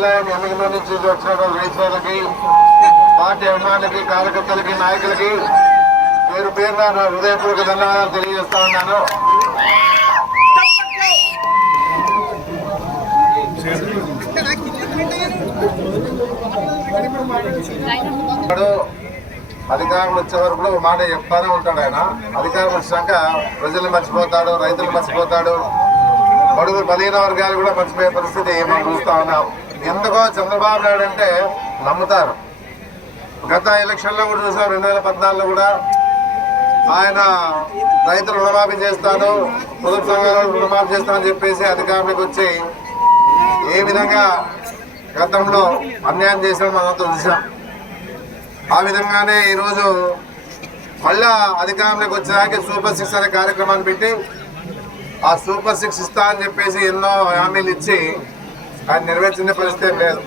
కార్యాలయం ఎన్నికల నుంచి వచ్చిన రైతులకి పార్టీ అభిమానులకి కార్యకర్తలకి నాయకులకి పేరు పేరున నా హృదయపూర్వక ధన్యవాదాలు తెలియజేస్తా ఉన్నాను. అధికారం అధికారులు వచ్చే వరకు కూడా మాట చెప్తానే ఉంటాడు ఆయన. అధికారం వచ్చాక ప్రజలు మర్చిపోతాడు రైతులు మర్చిపోతాడు. బడుగు బలహీన వర్గాలు కూడా మర్చిపోయే పరిస్థితి మనం చూస్తా ఉన్నాం. ఎందుకో చంద్రబాబు నాయుడు అంటే నమ్ముతారు. గత ఎలక్షన్లో కూడా చూసాం రెండు వేల పద్నాలుగులో కూడా ఆయన రైతులు రుణమాఫీ చేస్తాను పొదుపు సంఘాలు రుణమాఫీ చేస్తానని చెప్పేసి అధికారులకు వచ్చి ఏ విధంగా గతంలో అన్యాయం చేసిన మనంతా చూసాం ఆ విధంగానే ఈరోజు మళ్ళా అధికారంలోకి వచ్చేదానికి సూపర్ సిక్స్ అనే కార్యక్రమాన్ని పెట్టి ఆ సూపర్ సిక్స్ ఇస్తా అని చెప్పేసి ఎన్నో హామీలు ఇచ్చి ఆయన నెరవేర్చిన పరిస్థితి లేదు.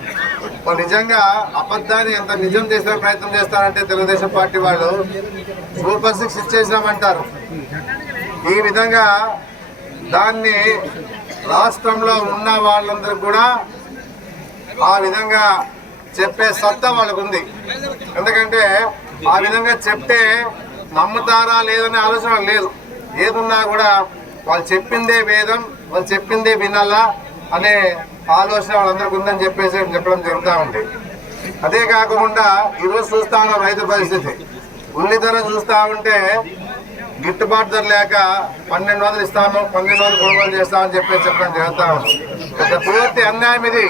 వాళ్ళు నిజంగా అబద్ధాన్ని ఎంత నిజం చేసే ప్రయత్నం చేస్తారంటే తెలుగుదేశం పార్టీ వాళ్ళు సూపర్ సిక్స్ ఇచ్చేసామంటారు ఈ విధంగా దాన్ని రాష్ట్రంలో ఉన్న వాళ్ళందరూ కూడా ఆ విధంగా చెప్పే సత్తా వాళ్ళకు ఉంది ఎందుకంటే ఆ విధంగా చెప్తే నమ్ముతారా లేదనే ఆలోచన లేదు. ఏదున్నా కూడా వాళ్ళు చెప్పిందే వేదం వాళ్ళు చెప్పిందే వినాలా అనే ఆలోచన వాళ్ళందరికీ ఉందని చెప్పేసి చెప్పడం జరుగుతూ ఉంది. అదే కాకుండా ఈరోజు చూస్తా ఉన్నాం రైతు పరిస్థితి. ఉల్లి ధర చూస్తా ఉంటే గిట్టుబాటు ధర లేక పన్నెండు వందలు ఇస్తాము పన్నెండు వందలు కొనుగోలు చేస్తామని చెప్పేసి చెప్పడం జరుగుతూ ఉంది. పెద్ద పూర్తి అన్యాయం ఇది.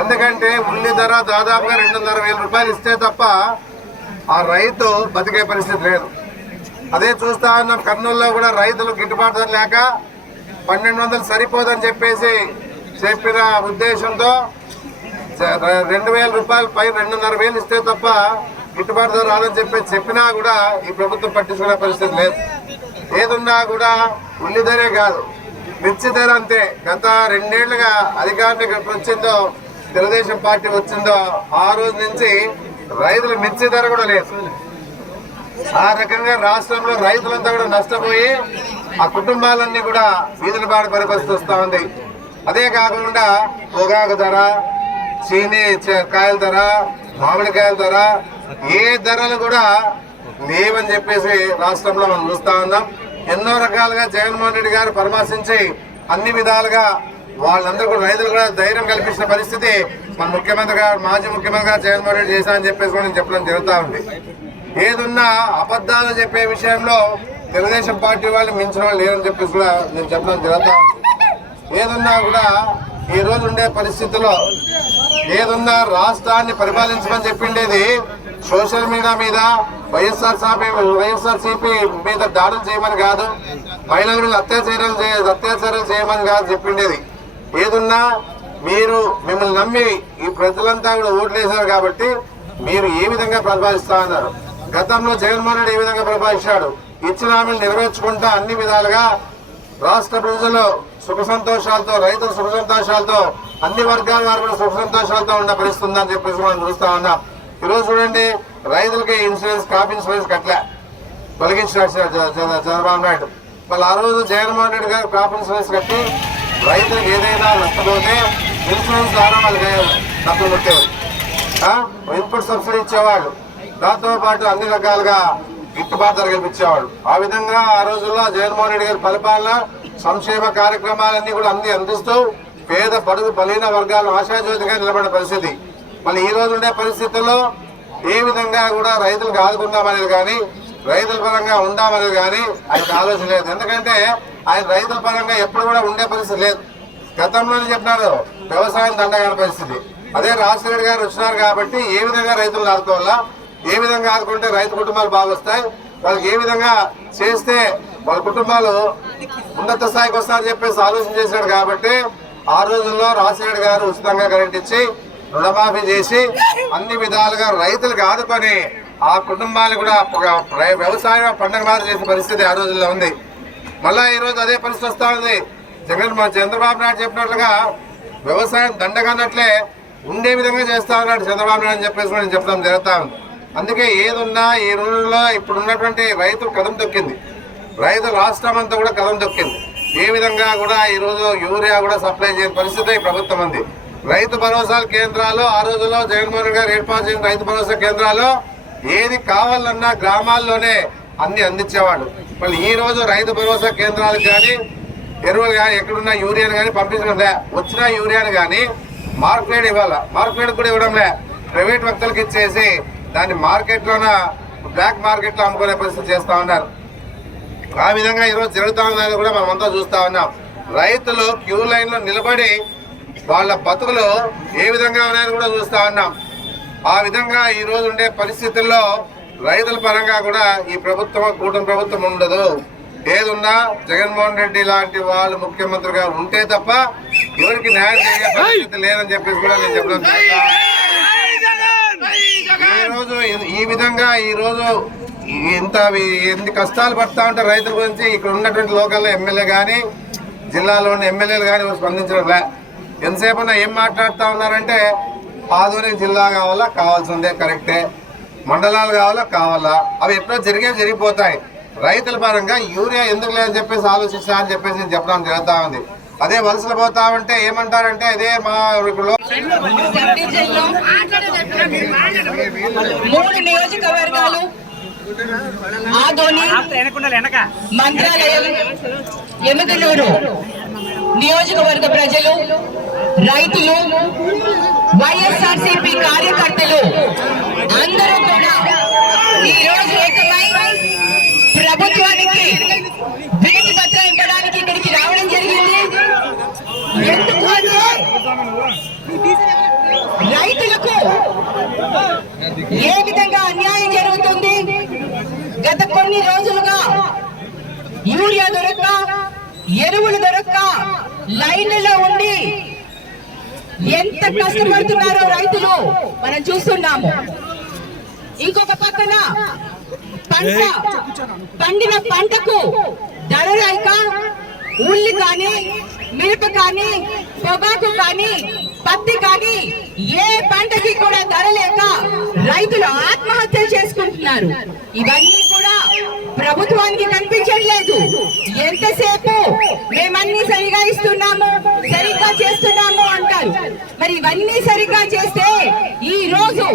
ఎందుకంటే ఉల్లి ధర దాదాపుగా రెండున్నర వేల రూపాయలు ఇస్తే తప్ప ఆ రైతు బతికే పరిస్థితి లేదు. అదే చూస్తా ఉన్నాం కర్నూలులో కూడా రైతులు గిట్టుబాటు ధర లేక పన్నెండు వందలు సరిపోదని చెప్పేసి చెప్పిన ఉద్దేశంతో రెండు వేల రూపాయలు పై రెండున్నర వేలు ఇస్తే తప్ప గిట్టుబాటు ధర రాదని చెప్పి చెప్పినా కూడా ఈ ప్రభుత్వం పట్టించుకునే పరిస్థితి లేదు. ఏదున్నా కూడా ఉల్లి ధరే కాదు. మిర్చి ధర అంతే. గత రెండేళ్ళుగా అధికారానికి ఎప్పుడు వచ్చిందో తెలుగుదేశం పార్టీ వచ్చిందో ఆ రోజు నుంచి రైతుల మిర్చి ధర కూడా లేదు. ఆ రకంగా రాష్ట్రంలో రైతులంతా కూడా నష్టపోయి ఆ కుటుంబాలన్నీ కూడా వీధుల బాడ పడే పరిస్థితి వస్తూ ఉంది. అదే కాకుండా పొగాకు ధర చీనీ కాయల ధర మామిడికాయల ధర ఏ ధరలు కూడా లేవని చెప్పేసి రాష్ట్రంలో మనం చూస్తా ఉన్నాం ఎన్నో రకాలుగా జగన్మోహన్ రెడ్డి గారు పరామర్శించి అన్ని విధాలుగా వాళ్ళందరూ కూడా రైతులు కూడా ధైర్యం కల్పించిన పరిస్థితి మన ముఖ్యమంత్రి గారు మాజీ ముఖ్యమంత్రి గారు జగన్మోహన్ రెడ్డి చేశారని చెప్పేసి కూడా నేను చెప్పడం జరుగుతూ ఉంది ఏదున్నా అబద్ధాలు చెప్పే విషయంలో తెలుగుదేశం పార్టీ వాళ్ళు మించిన వాళ్ళు లేరని చెప్పేసి కూడా నేను చెప్పడం జరుగుతూ ఉంది. ఏదున్నా కూడా ఈ రోజు ఉండే పరిస్థితుల్లో ఏదున్నా రాష్ట్రాన్ని పరిపాలించమని చెప్పిండేది సోషల్ మీడియా మీద వైఎస్ఆర్ వైఎస్ఆర్సీపీ వైఎస్ఆర్ మీద దాడులు చేయమని కాదు మహిళల మీద అత్యాచారాలు చేయ అత్యాచారాలు చేయమని కాదు చెప్పిండేది. ఏదున్నా మీరు మిమ్మల్ని నమ్మి ఈ ప్రజలంతా కూడా ఓట్లు వేశారు కాబట్టి మీరు ఏ విధంగా పరిపాలిస్తా ఉన్నారు గతంలో జగన్మోహన్ రెడ్డి ఏ విధంగా పరిపాలించాడు ఇచ్చిన హామీలు నెరవేర్చుకుంటా అన్ని విధాలుగా రాష్ట్ర ప్రజలు సుఖ సంతోషాలతో రైతులు సుఖ సంతోషాలతో అన్ని వర్గాల వారు కూడా సుఖ సంతోషాలతో ఉండే పరిస్థితి ఉందని చెప్పేసి మనం చూస్తా ఉన్నాం. ఈరోజు చూడండి రైతులకి ఇన్సూరెన్స్ క్రాప్ ఇన్సూరెన్స్ కట్టలే. తొలగించినారు చంద్రబాబు నాయుడు. మళ్ళీ ఆ రోజు జగన్మోహన్ రెడ్డి గారు క్రాప్ ఇన్సూరెన్స్ కట్టి రైతులకు ఏదైనా నష్టపోతే ఇన్సూరెన్స్ ద్వారా వాళ్ళకి డబ్బులు కొట్టేవారు ఇన్పుట్ సబ్సిడీ ఇచ్చేవాళ్ళు. దాంతో పాటు అన్ని రకాలుగా గిట్టుబాటు ధర ఆ విధంగా ఆ రోజుల్లో జగన్మోహన్ రెడ్డి గారి పరిపాలన సంక్షేమ కార్యక్రమాలన్నీ కూడా అంది అందిస్తూ పేద బడుగు బలహీన వర్గాలు ఆశాజ్యోతిగా నిలబడిన పరిస్థితి. మళ్ళీ ఈ రోజు ఉండే పరిస్థితుల్లో ఏ విధంగా కూడా రైతులకు ఆదుకుందామనేది కానీ రైతుల పరంగా ఉందామనేది కానీ ఆయనకు ఆలోచన లేదు. ఎందుకంటే ఆయన రైతుల పరంగా ఎప్పుడు కూడా ఉండే పరిస్థితి లేదు. గతంలోనే చెప్పినారు వ్యవసాయం దండగాని పరిస్థితి. అదే రాజశేఖర్ గారు వచ్చినారు కాబట్టి ఏ విధంగా రైతులను ఆదుకోవాలా? ఏ విధంగా ఆదుకుంటే రైతు కుటుంబాలు బాగొస్తాయి? వాళ్ళకి ఏ విధంగా చేస్తే వాళ్ళ కుటుంబాలు ఉన్నత స్థాయికి వస్తారని చెప్పేసి ఆలోచన చేశాడు కాబట్టి ఆ రోజుల్లో రాజశేఖర్ గారు ఉచితంగా కరెంట్ ఇచ్చి రుణమాఫీ చేసి అన్ని విధాలుగా రైతులకు ఆదుకొని ఆ కుటుంబాలు కూడా ఒక వ్యవసాయ పండుగ మాదిరి చేసిన పరిస్థితి ఆ రోజుల్లో ఉంది. మళ్ళా ఈ రోజు అదే పరిస్థితి వస్తూ ఉంది. జగన్ మా చంద్రబాబు నాయుడు చెప్పినట్లుగా వ్యవసాయం దండగన్నట్లే ఉండే విధంగా చేస్తా ఉన్నాడు చంద్రబాబు నాయుడు అని చెప్పేసి నేను చెప్పడం జరుగుతూ ఉంది. అందుకే ఏదున్నా ఈ రోజుల్లో ఇప్పుడు ఉన్నటువంటి రైతు కదం తొక్కింది. రైతు రాష్ట్రం అంతా కూడా కలం తొక్కింది. ఏ విధంగా కూడా ఈ రోజు యూరియా కూడా సప్లై చేయని పరిస్థితి ఈ ప్రభుత్వం ఉంది. రైతు భరోసా కేంద్రాలు ఆ రోజుల్లో జగన్మోహన్ గారు ఏర్పాటు చేసిన రైతు భరోసా కేంద్రాలు ఏది కావాలన్నా గ్రామాల్లోనే అన్ని అందించేవాడు మళ్ళీ ఈ రోజు రైతు భరోసా కేంద్రాలకు కానీ ఎరువులు కానీ ఎక్కడున్న యూరియాను కానీ పంపించడం లే. వచ్చిన యూరియాను కానీ మార్కెట్ ఇవ్వాలా? మార్కెట్ కూడా ఇవ్వడం లే. ప్రైవేట్ వ్యక్తులకు ఇచ్చేసి దాన్ని మార్కెట్లోన బ్లాక్ మార్కెట్లో అమ్ముకునే పరిస్థితి చేస్తా ఉన్నారు. ఆ విధంగా ఈరోజు జరుగుతా ఉన్నది కూడా మనమంతా చూస్తా ఉన్నాం. రైతులు క్యూ లైన్లో నిలబడి వాళ్ళ బతుకులు ఏ విధంగా ఉన్నాయని కూడా చూస్తా ఉన్నాం. ఆ విధంగా ఈ రోజు ఉండే పరిస్థితుల్లో రైతుల పరంగా కూడా ఈ ప్రభుత్వం కూటమి ప్రభుత్వం ఉండదు. ఏదున్నా జగన్మోహన్ రెడ్డి లాంటి వాళ్ళు ముఖ్యమంత్రిగా ఉంటే తప్ప ఎవరికి న్యాయం చేసే పరిస్థితి లేదని చెప్పేసి కూడా నేను చెప్పడం. ఈ రోజు ఈ విధంగా ఈ రోజు ఇంత ఎన్ని కష్టాలు పడతా ఉంటే రైతుల గురించి ఇక్కడ ఉన్నటువంటి లోకల్ ఎమ్మెల్యే కానీ జిల్లాలో ఉన్న ఎమ్మెల్యేలు కానీ స్పందించడం లే. ఎంతసేపు ఏం మాట్లాడుతూ ఉన్నారంటే ఆధునిక జిల్లా కావాలా కావాల్సిందే కరెక్టే. మండలాలు కావాలా కావాలా. అవి ఎప్పుడో జరిగే జరిగిపోతాయి. రైతుల పరంగా యూరియా ఎందుకు లేదని చెప్పేసి ఆలోచిస్తా అని చెప్పేసి నేను చెప్పడం జరుగుతూ ఉంది. అదే వలసలు పోతా ఉంటే ఏమంటారంటే అదే మా ఇప్పుడు మూడు నియోజకవర్గాలు ఆదోని మంత్రాలయం ఎముకలూరు. నియోజకవర్గ ప్రజలు రైతులు వైఎస్ఆర్సీపీ కార్యకర్తలు అందరూ కూడా ఈ రోజు ఏకమై ప్రభుత్వానికి వినతి పత్రం ఇవ్వడానికి ఇక్కడికి రావడం జరిగింది ఎందుకు అంటే రైతులకు ఏ విధంగా అన్యాయం జరుగుతుంది గత కొన్ని రోజులుగా యూరియా దొరక్క ఎరువులు దొరక్క లైన్లలో ఉండి ఎంత కష్టపడుతున్నారో రైతులు మనం చూస్తున్నాము. ఇంకొక పక్కన పంట పండిన పంటకు ధర లేక ఉల్లి కానీ మిరప కానీ పొగాకు కానీ పత్తి కానీ ఏ పంటకి కూడా ధర లేక రైతులు ఆత్మహత్యలు చేసుకుంటున్నారు. ఇవన్నీ కూడా ప్రభుత్వానికి కనిపించట్లేదు. ఎంతసేపు మేమన్నీ సరిగా ఇస్తున్నాము సరిగ్గా చేస్తున్నాము అంటారు. మరి ఇవన్నీ సరిగ్గా చేస్తే ఈ రోజు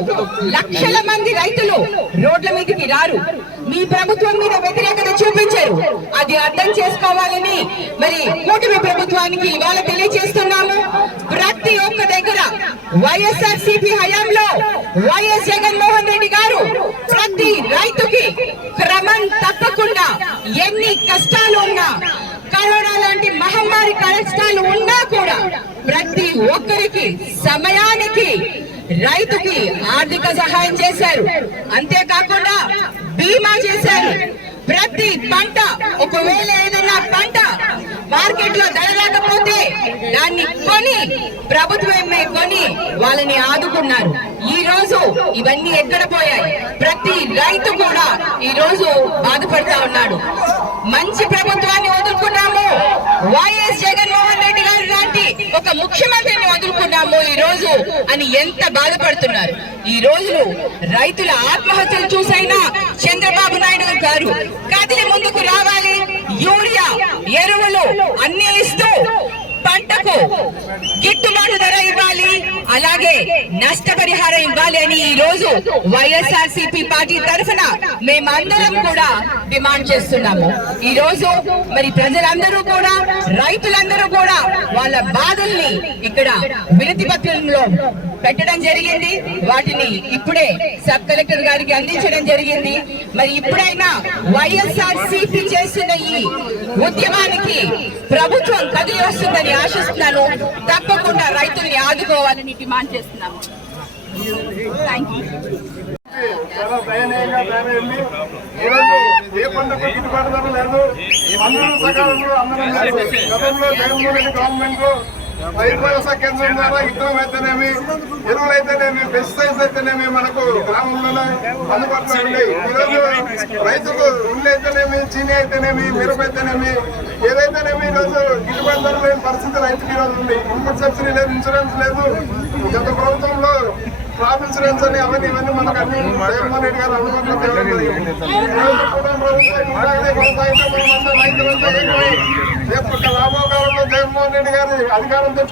లక్షల మంది రైతులు రోడ్ల మీదకి రారు. మీ ప్రభుత్వం మీద వ్యతిరేకత చూపించరు. అది అర్థం చేసుకోవాలని మరి కూటమి ప్రభుత్వానికి ఇవాళ తెలియజేస్తున్నాము. ప్రతి ఒక్క దగ్గర వైఎస్ఆర్ సిపి హయాంలో వైఎస్ జగన్మోహన్ రెడ్డి గారు ప్రతి రైతుకి క్రమం తప్పకుండా ఎన్ని కష్టాలు ఉన్నా కరోనా లాంటి మహమ్మారి కష్టాలు ఉన్నా కూడా ప్రతి ఒక్కరికి సమయానికి రైతుకి ఆర్థిక సహాయం చేశారు. అంతేకాకుండా బీమా చేశారు. ప్రతి పంట ఒకవేళ ఏదైనా పంట మార్కెట్లో ధర లేకపోతే దాన్ని కొని ప్రభుత్వమే కొని వాళ్ళని ఆదుకున్నారు. ఈ రోజు ఇవన్నీ ఎక్కడ పోయాయి? ప్రతి రైతు కూడా ఈ రోజు బాధపడతా ఉన్నాడు. మంచి ప్రభుత్వాన్ని వదులుకున్నాము. వైఎస్ జగన్మోహన్ రెడ్డి గారు ఒక ముఖ్యమంత్రిని వదులుకున్నాము ఈ రోజు అని ఎంత బాధపడుతున్నారు? ఈ రోజులు రైతుల ఆత్మహత్యలు చూసైనా చంద్రబాబు నాయుడు గారు కదిలి ముందుకు రావాలి యూరియా ఎరువులు అన్ని ఇస్తూ రైతులకు గిట్టుబాటు ధర ఇవ్వాలి అలాగే నష్టపరిహారం ఇవ్వాలి అని ఈ రోజు వైఎస్ఆర్ సిపి పార్టీ తరఫున మేమందరం కూడా డిమాండ్ చేస్తున్నాము. ఈ రోజు మరి ప్రజలందరూ కూడా రైతులందరూ కూడా వాళ్ళ బాధల్ని ఇక్కడ వినతి పత్రంలో పెట్టడం జరిగింది. వాటిని ఇప్పుడే సబ్ కలెక్టర్ గారికి అందించడం జరిగింది. మరి ఇప్పుడైనా వైఎస్ఆర్ సిపి చేస్తున్న ఈ ఉద్యమానికి ప్రభుత్వం కదిలి వస్తుందని ఆశిస్తున్నాను తప్పకుండా రైతుల్ని ఆదుకోవాలని డిమాండ్ చేస్తున్నాము. థ్యాంక్ యూ చాలా దయనీయంగా తయారైంది ఈరోజు ఏ పంటకు గిట్టుబాటు ధర లేదు. మందులు సకాలంలో లేదు గతంలో జగన్మోహన్ రెడ్డి గవర్నమెంట్ రైతు భరోసా కేంద్రం ద్వారా ఇతరం అయితేనేమి ఎరువులు అయితేనేమి పెస్టిసైడ్స్ అయితేనేమి మనకు గ్రామంలోనే అందుబాటులో ఉన్నాయి ఈరోజు రైతుకు ఉల్లి అయితేనేమి చీని అయితేనేమి మిరప అయితేనేమి ఏదైతేనేమి ఈరోజు గిట్టుబాటు ధర లేని పరిస్థితి రైతుకి ఈరోజు ఉంది ఇన్పుట్ సబ్సిడీ లేదు ఇన్సూరెన్స్ లేదు గత ప్రభుత్వంలో క్రాప్ ఇన్సూరెన్స్ అని అవన్నీ ఇవన్నీ మనకు అన్ని జగన్మోహన్ రెడ్డి గారు అందుబాటులో తేవడం జరిగింది. ప్రభుత్వం రైతులంతా ఏకమై రేపు ఒక లాభోకాలంలో జగన్మోహన్ రెడ్డి గారి అధికారం తెచ్చు